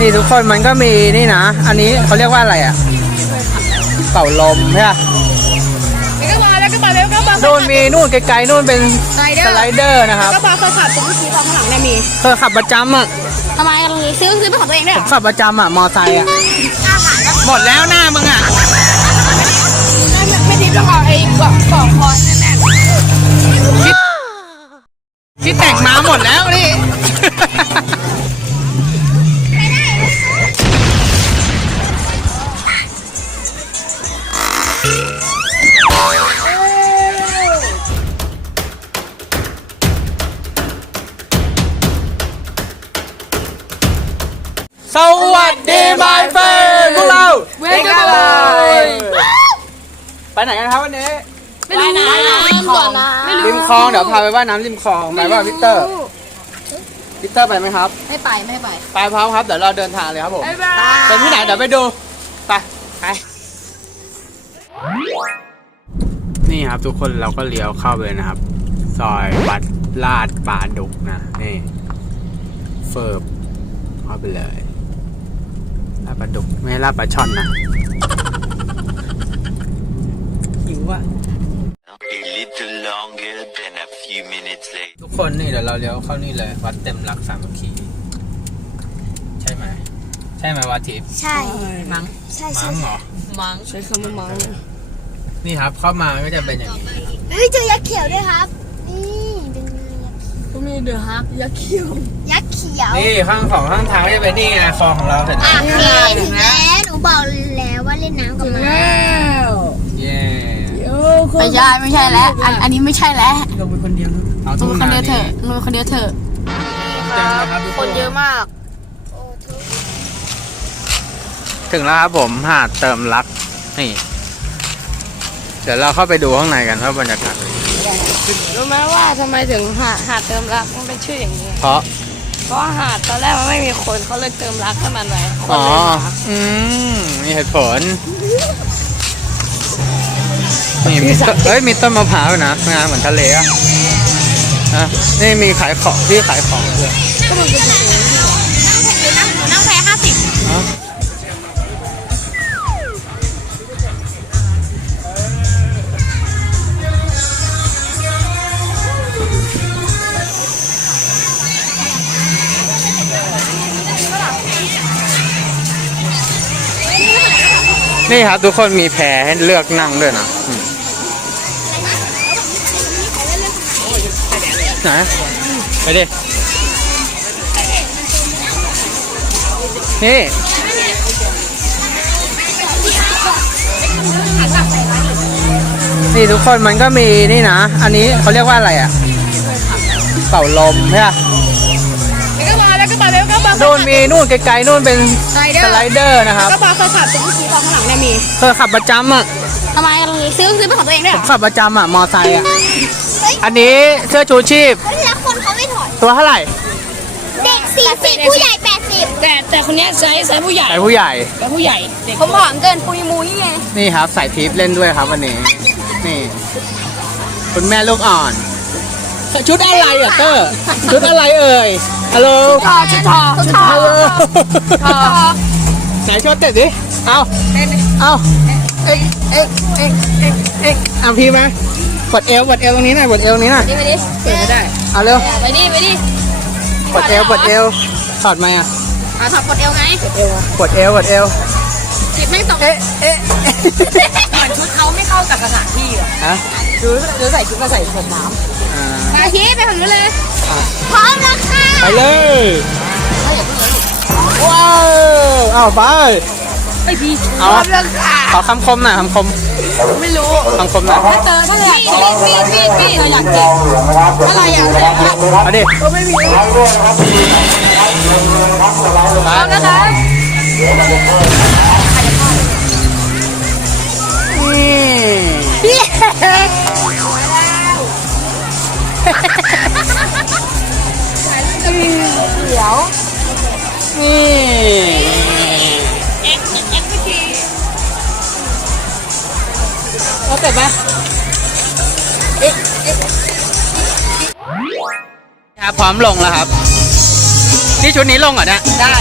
นี่ทุกคนมันก็มีนี่นะ อันนี้เขาเรียกว่าอะไรอะ เป่าลมใช่ปะแล้วก็มาแล้วก็มาแล้วก็มานู่นมีนู่นไกลๆนู่นเป็นสไลเดอสร์ไลเดอร์นะครับก็มาเคยขับตรงที่ข้างหลังเนี่ยมีเคยขับประจำอะทำไมซื้อซื้อเป็นของตัวเองด้วยเหรอขับประจำอะมอไซค์อะอาหารก็หมดแล้วหน้ามึงอะไม่ดิบต้องเอาไอ้กล่องกล่องคอนแน่นที่แต่งมาหมดแล้วนี่ คลองเดี๋ยวพาไปว่ายน้ำริมคลองไปว่าวิกเตอร์วิกเตอร์ไปไหมครับไม่ไปไม่ไปไปพร้อมครับเดี๋ยวเราเดินทางเลยครับผมบ๊ายบายเป็นที่ไหนเดี๋ยวไปดูไปไปนี่ครับทุกคนเราก็เลี้ยวเข้าไปเลยนะครับ ซอยวัดลาดป่าดุกนะนี่เฟิร์บเข้าไปเลยลาดป่าดุกไม่ใช่ลาดป่าช่อนนะหิวอะ ทุกคนนี่เดี๋ยวเราเลี้ยวเข้านี่เลย วัดเต็มรักสามัคคีใช่ไหม ใช่ไหมวัดทิพย์ใช่มั้งใช่ใช่มั้งเหรอมั้งใช้คำว่ามั้งนี่ครับเข้ามาก็จะเป็นอย่างนี้เฮ้ยเจอยักษ์เขียวด้วยครับ นี่เป็นยักษ์ก็มีเดือฮักยักษ์เขียวยักษ์เขียวนี่ข้างของข้างทางก็จะเป็นนี่ไงคลองของเราเสร็จอะแล้วโอเคถึงแล้วหนูบอกแล้วว่าเล่นน้ำกับมันวเย้ ไม่ใช่ไม่ใช่แล้วอันอันนี้ไม่ใช่แล้วลงไปคนเดียวเอาลทุ่งงไปคนนาเดียวเถนี่อะลงไปคนเดียวเถอะเต็มเลยครับทุกคนเยอะมาก ถึงแล้วครับผมหาดเติมรัก นี่ เดี๋ยวเราเข้าไปดูข้างในกันว่าบรรยากาศเป็นยังไงรู้ไหมว่าทำไมถึงหาดหาดเติมรักมันเป็นชื่ออย่างนี้ เพราะ เพราะว่าหาดตอนแรกมันไม่มีคนเขาเลยเติมรักให้มันไว้คนอ๋อ เลยมาอืม มีเหตุผล นี่มีต้นเอ้ยมีต้นมะพร้าวด้วยนะงานเหมือนทะเลอะนะนี่มีขายของที่ขายของด้วยก็มันเป็นอย่างนี้นั่ นี่ครับทุกคนมีแพรให้เลือกนั่งด้วยนะไหนไปดิ นี่นี่ทุกคนมันก็มีนี่นะ อันนี้เขาเรียกว่าอะไรอะ เป่าลมใช่ปะแล้วก็มาแล้วก็มาแล้วก็มานู่นมีนู่นไกลๆนู่นเป็นสไลเดอสร์ไลเดอร์นะครับก็มาเคยขับตรงที่ข้างหลังเนี่ยมีเคยขับประจำอะทำไมซื้อซื้อเป็นของตัวเองด้วยเหรอขับประจำอะมอไซค์อะอันนี้เสื้อชูชีพแล้วคนเขาไม่ถอย ตัวเท่าไหร่เด็กสี่สิบผู้ใหญ่แปดสิบแต่แต่คนเนี้ยไซส์ไซส์ผู้ใหญ่ใส่ผู้ใหญ่ไซส์ผู้ใหญ่ผมผอมเกินปุยมุ้ยไงนี่ครับใส่ทิปเล่นด้วยครับวันนี้นี่ คุณแม่ลูกอ่อน ชุดอะไรอะเตอร์ชุดอะไรเอ่ย ฮัลโหลทอชุดทอชุดทอฮัลโหลทอไหนชดเด็ดดิเอาเอาเอ็กเอ็กเอ็กเอ็กเอ็กเอาพี่มาปวดเอวปวดเอวตรงนี้หน่อยปวดเอวตรงนี้หน่อยนี่ไปดิเปิดไม่ได้เอาเร็วไปดิไปดิปวดเอวปวดเอวถอดไหมอะมาถอดกดเอวไงปวดเอวปวดเอวจิบไม่ตกเอ๊ะเอ๊ะเหมือนชุดเขาไม่เข้ากับสถานที่อะฮะหรือหรือใส่ชุดมาใส่ผมน้อ่าำมาทีไปฝั่งนู้นเลยพร้อมแล้วค่ะ ไปเลยว้าวเอาไปไปพี่เอาขอคำคมหน่อยคำคมไม่รู้คำคมหน่อยเจอถ้าอยากเก่งพี่พี่พี่เราอยากเก่งถ้าเราอยากเก่งเอาดิก็ไม่มีไปเอานะคะ นี่เอ็กเอ็กเอ็กเมื่อกี้เอาเป็ดไหมครับพร้อมลงแล้วครับ นี่ชุดนี้ลงเหรอเนี่ยได้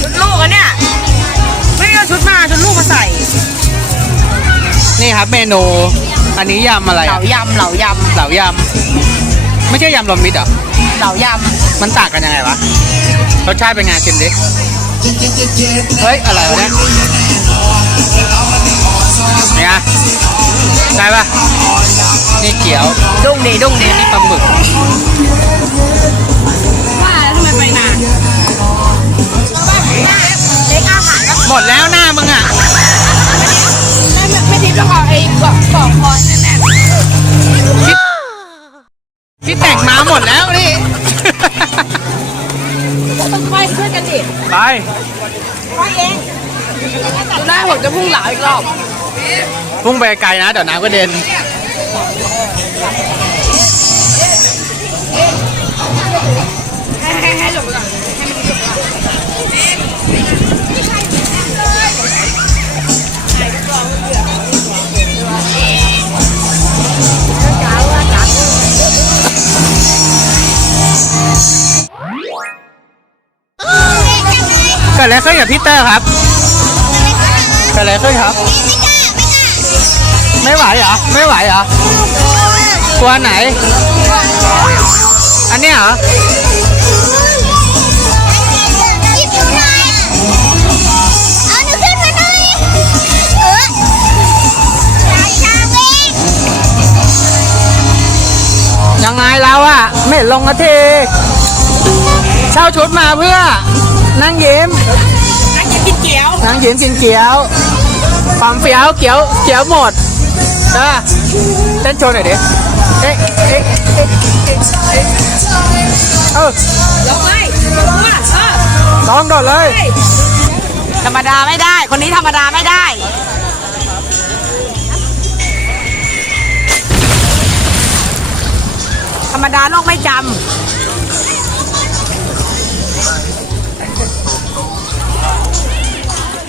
ชุดลูกอะเนี่ย ไม่ได้เอาชุดมาชุดลูกมาใส่ นี่ครับเมนู อันนี้ยำอะไรเหอะลายำเหลายำ เหลายำ ไม่ใช่ยำรวมมิตรเหรอ เหลายมันต่างกันยังไงวะ รสชาติเป็นไงชิมดิ เฮ้ย อะไรวะเนี่ยเนี่ยได้ปะนี่เกี๊ยวำดุ้งดีดุ้งดีนี่ปลาหมึก ว่าแล้วทำไมไปนาน เล็กอาหารแล้วหมดแล้ว กันดิไปค่อยเองดูได้ผมจะพุ่งเหลาอีกรอบ พุ่งไปไกลนะเดี๋ยวน้ำก็เด็น นกับพี่เตอร์ครับเกิดอะไรขึ้นครับ ไม่ไหวเหรอ ไม่ไหวเหรอกลัวไหน อันเนี้ยเหรอหยิบอยู่ไหนเอาหนูขึ้นมาหน่อยเอออย่าอย่าเว้ยยังไงเราอะไม่ลงนาที เช่าชุดมาเพื่อนั่งยิ้ม กินกินเกี๊ยวนั่งยิ้มกินเกี๊ยวความเฟี้ยวเกี๊ยวเกี๊ยวหมดเออเต้นโชว์หน่อยดิเอ๊ะเอ๊ะเอ๊ะเอ๊ะเอ๊ะเออลงเลยลงมาเออลองโดดเลย ธรรมดาไม่ได้ คนนี้ธรรมดาไม่ได้ ธรรมดาโลกไม่จ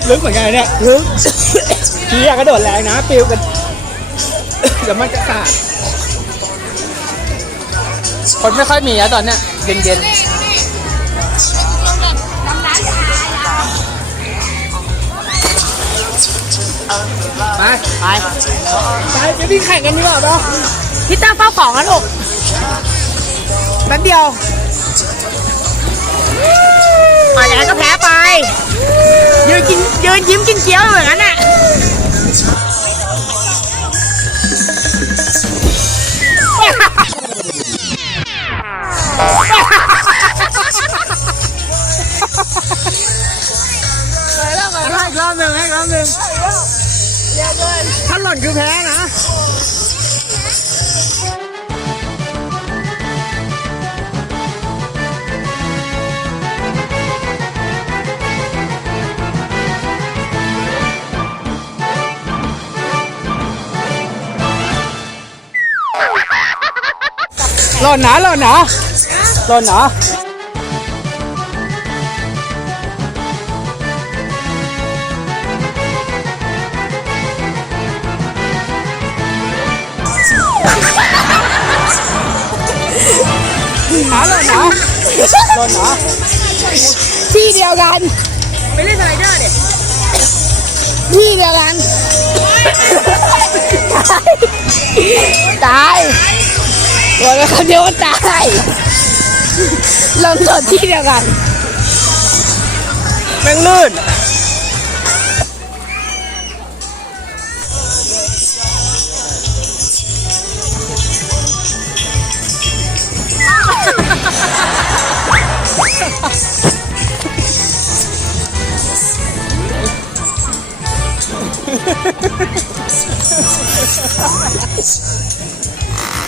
ลึกเหมือนกันเนี่ยลึกพี่อยากกระโดดแรงนะปิวกันเดี๋ยวมันจะขาดคนไม่ค่อยมีอะตอนเนี้ยเย็นๆไปำไปไปไปพี่แข่งกันดีกว่าเนาะพี่ตั้งเฝ้าของนะลูกแป๊บเดียวอะอย่างนั้นก็แพ้ไปยืนกิน ยืนยิ้มกินเกี๊ยวอยู่อย่างนั้นน่ะให้อีกรอบหนึ่งให้อีกรอบหนึ่งถ้าหล่นคือแพ้นะ หล่นนะหล่นนะหล่นนะหนาเลยหนาโดนหนาที่เดียวกันไปเล่นสไลเดอร์เด็ที่เดียวกันตาย บอกเลยคำเดียวตายลงโทษที่เดียวกัน แม่งลื่น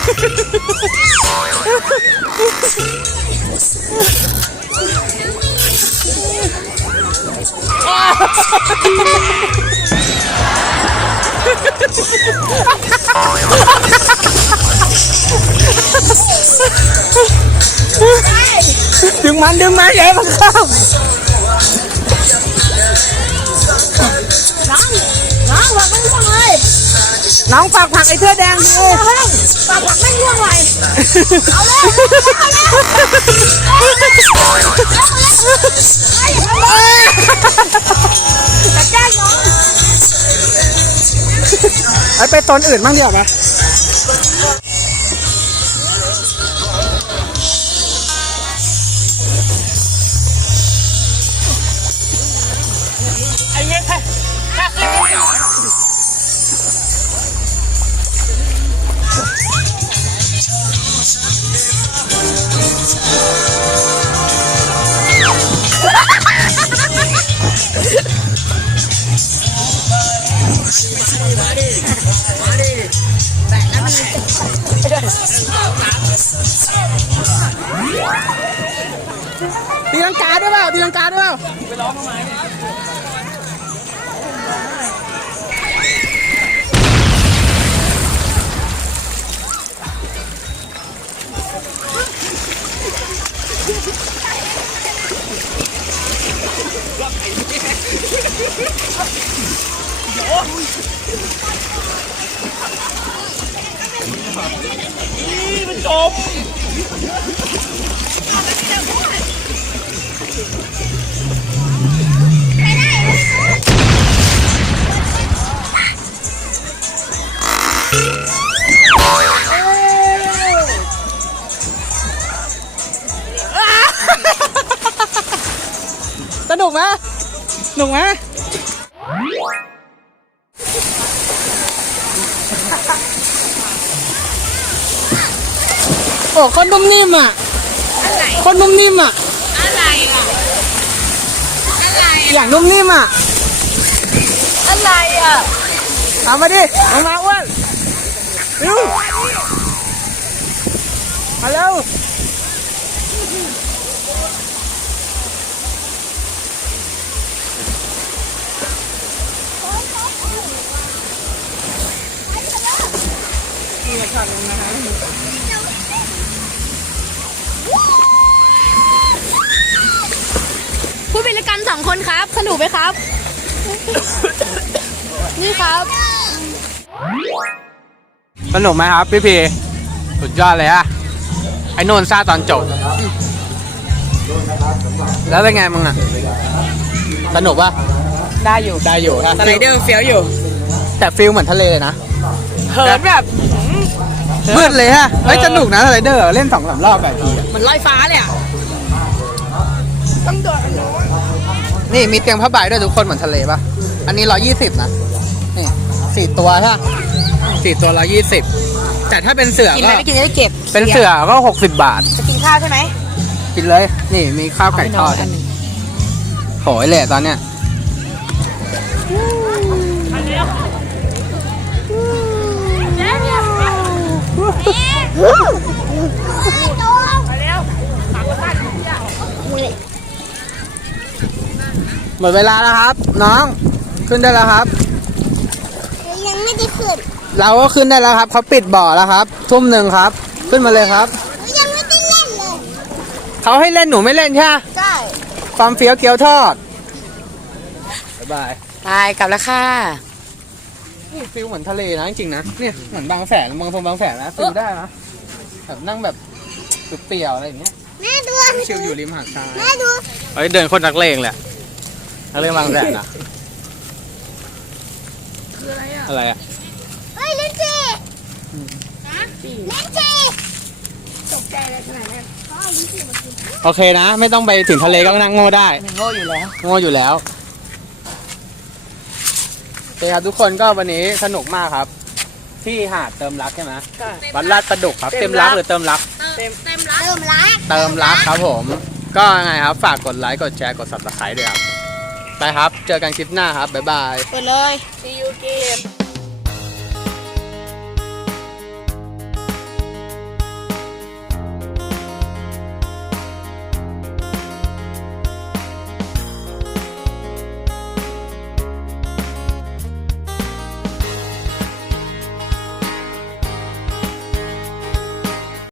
ดึงมันดึงมันอย่าให้มันเข้าน้ ปาผักแม่งล่วงไเอาเลยเอาเลยเอาเลยเอาเลยไอ้ไปตอนอื่นบ้างเดียวไหม ตีลังกาด้วยเปล่าไปร้องทำไมสนุ กไหมสนุกไหมโอ้คนนุ่มนิ่มอะคนนุ่มนิ่มอะ อะไรอะ อะไรอย่างนุ่มนิ่มอะ อะไรอะเอามาดิเอามาอ้วนเร็วมาเร็ว นี่ช็อตลงนะฮะผู้บริการสองคนครับ สนุกไหมครับ นี่ครับ สนุกไหมครับพี่พีสุดยอดเลยอะไอ้โนนซ่าตอนจบ แล้วเป็นไงมึงอะสนุกปะได้อยู่ได้อยู่ฮะสไลเดอร์เฟี้ยวอยู่ แต่ฟิลเหมือนทะเลเลยนะ เหินแบบ มืดเลยฮะเฮ้ยสนุกนะไรเดอร์เล่นสองสามรอบแบบทีอะเหมือนลอยฟ้าเลยอะต้องโดดนี่มีเตียงผ้าใบด้วยทุกคนเหมือนทะเลปะอันนี้ร้อยี่สิบนะนี่สี่ตัวใช่ปะสี่ตัวร้อยี่สิบแต่ถ้าเป็นเสือกินก็ไหมไม่กินจะได้เก็บเป็นเสือก็หกสิบบาท จะกินข้าวใช่ไหมกินเลย นี่มีข้าวไก่ทอดเาปนนนหนึ่งโหยเลยตอนเนี้ย หมดเวลาแล้วครับ น้องขึ้นได้แล้วครับ ยังไม่ได้ขึ้น เราก็ขึ้นได้แล้วครับเขาปิดบ่อแล้วครับ ทุ่มหนึ่งครับ ขึ้นมาเลยครับยังไม่ได้เล่นเลยเขาให้เล่นหนูไม่เล่นใช่ไหมใช่ความเฟี้ยวเกี๊ยวทอดบ๊ายบายไปกลับแล้วค่ะ นี่ฟิลเหมือนทะเลนะจริงๆนะเนี่ยเหมือนบางแสนบางพงบางแสนนะฟิลได้นะแบบนั่งแบบเปลี่ยวๆอะไรอย่างเงี้ยแม่ดูชิลอยู่ริมหาดทรายแม่ดูเฮ้ยเดินคนนักเลงแหละนักเลงบางแสนนะอะไรอะเฮ้ยเล่นจีเล่นจีตกใจเลยขนาดนั้นอ๋อลิ้นจี่มากินโอเคนะ ไม่ต้องไปถึงทะเลก็นั่งโง่ได้มันโง่อยู่แล้วโง่อยู่แล้วโอ เคครับทุกคนก็วันนี้สนุกมากครับ ที่หาดเติมรักใช่ไหมวัดลาดประดุกครับเติเต็มมรัรักก หรือเติมรัก เต็ม เต็มรักเติมรักเติมรักครับผม ก็ยังไงครับฝากกดไลค์กดแชร์กด subscribe ด้วยครับ ไปครับ เจอกันคลิปหน้าครับ บ๊ายบาย เปิดเลย see you again